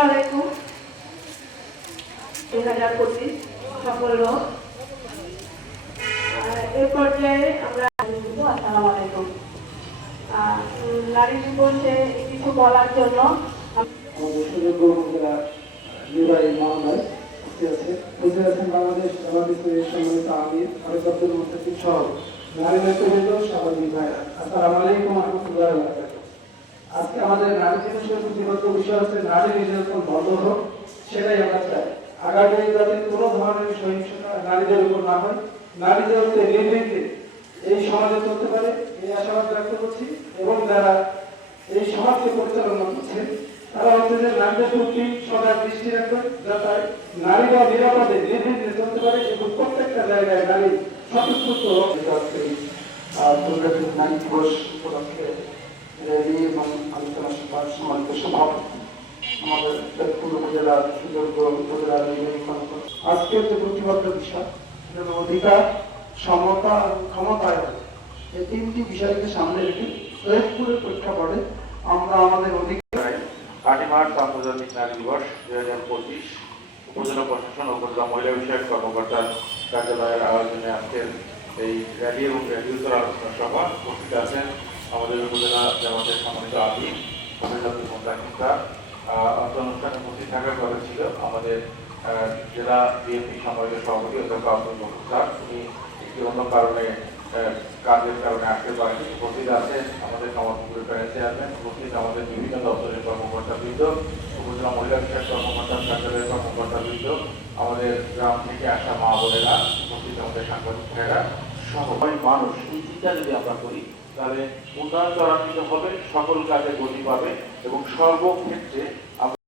2025 সাফল্য। এ পর্যায়ে আমরা আসসালামু আলাইকুম। নারী দিবসে কিছু বলার জন্য বাংলাদেশ সম্মানিত আমির আরেক আব্দুল মুস্তাকিব সহ নারী নেতৃবৃন্দ সামাজিক ভাইরা, আসসালামু আলাইকুম ওয়া রাহমাতুল্লাহি ওয়া বারাকাতুহু। আজকে আমাদের নারী দিবসের প্রতিপাদ্য বিষয় হচ্ছে নারী নির্যাতন বন্ধ হোক, সেটাই আমরা চাই। আগামী যাতে কোনো ধরনের সহিংসতা নারীদের উপর না হয়, নারীদের হচ্ছে নির্বিঘ্নে এই সমাজে চলতে পারে এই আশাবাদ ব্যক্ত করছি। এবং যারা এই সমাজকে পরিচালনা করছেন তারা হচ্ছে যে নারীদের প্রতি সদা দৃষ্টি রাখবেন, যাতে নারীরা নিরাপদে নির্বিঘ্নে চলতে পারে এবং প্রত্যেকটা জায়গায় নারী স্বতঃস্ফূর্ত নারী দিবস উপলক্ষে র্যালি এবং আলোচনা সভার সম্মানিত সভাপতি আমাদের ফরিদপুর উপজেলার সুযোগ্য উপজেলার আজকের যে প্রতিবাদ্য বিষয় সেটা হল অধিকার, সমতা এবং ক্ষমতায়ন। এই তিনটি বিষয়কে সামনে রেখে ফরিদপুরের প্রেক্ষাপটে আমরা আমাদের অধিকার 8 মার্চ আন্তর্জাতিক নারী দিবস 2025 উপজেলা প্রশাসন ও উপজেলা মহিলা বিষয়ক কর্মকর্তার কার্যালয়ের আয়োজনে আজকের এই র্যালি এবং র্যালিউত্তর আলোচনা সভা উপস্থিত আছেন আমাদের উপজেলা জামাতের সম্মানিত আমির আব্দুল মুস্তাকিব স্যার। অনুষ্ঠানে উপস্থিত থাকার কথা ছিল আমাদের জেলা বিএনপি সম্মানিত সভাপতি অধ্যক্ষ আব্দুল মুস্তাকিব স্যার। উনি একটি অন্য কারণে কাজের কারণে আসতে পারেনি। উপস্থিত আছেন আমাদের কামারপুর রেফারেন্স চেয়ারম্যান, উপস্থিত আমাদের বিভিন্ন দপ্তরের কর্মকর্তাবৃন্দ, উপজেলা মহিলা বিষয়ক কর্মকর্তা কার্যালয়ের কর্মকর্তাবৃন্দ, আমাদের গ্রাম থেকে আসা মা বোনেরা, উপস্থিত আমাদের সাংবাদিক ভাইয়েরা সহ মানুষ। এই চিন্তা যদি আমরা করি তাহলে উন্নয়ন ত্বরান্বিত হবে, সকল কাজে গতি পাবে এবং সর্বক্ষেত্রে